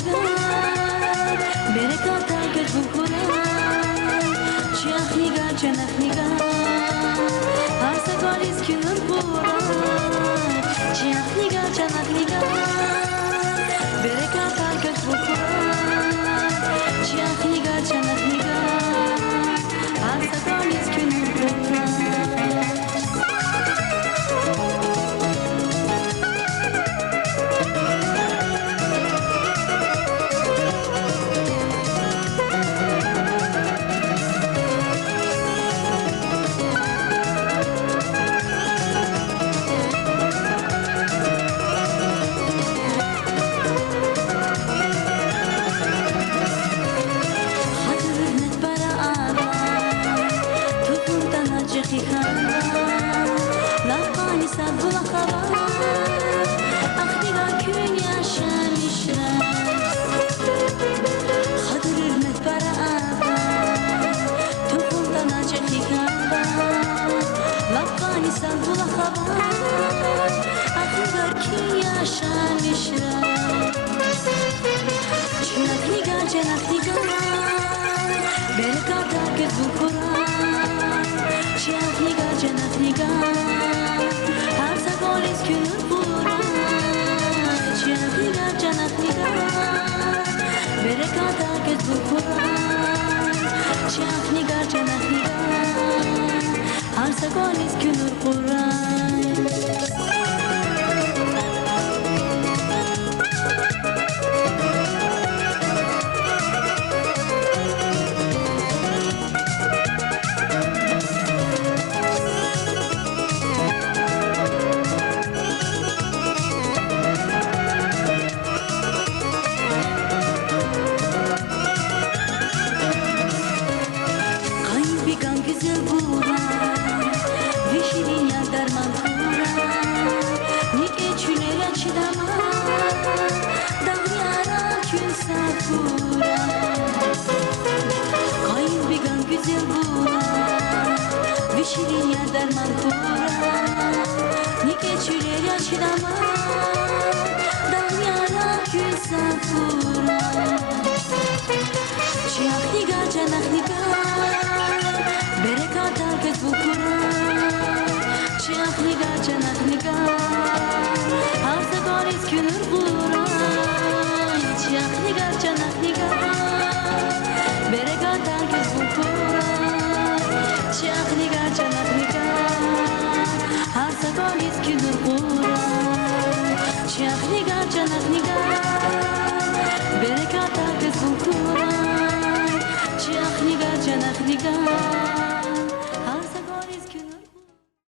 nigar berekata ke bukuran Ciach nigar cenah nigar Arsa galis künür buran Ciach nigar cenah nigar berekata ke bukuran Ciach nigar cenah nigar Arsa galis künür buran Lafani sabula hava Ahliga gün yaşamışlar Hadır hürmet para ava Toplumdan acı hikava Lafani sabula hava Ahliga gün yaşamışlar Cenah nigar cenah nigar Berekata kez bu Kur'an Ciach nigar cenah nigar Arsa galis künür buran Ciach nigar cenah nigar berekata kez bu Kur'an Ciach nigar cenah nigar Arsa galis künür buran Güzel buran Vişirin darman kuran Nike çülere çidama Davyara kün sapura Kayın bigan güzel buran Vişirin darman kuran Nike çülere çidama Davyara kün sapura Ciach nigar cenah nigar berekata kez bu Kur'an Ciach nigar cenah nigar Arsa galis künür buran Ciach nigar cenah nigar berekata kez bu Kur'an Ciach nigar cenah nigar Arsa galis künür buran Ciach nigar cenah nigar berekata kez bu Kur'an Ciach nigar cenah nigar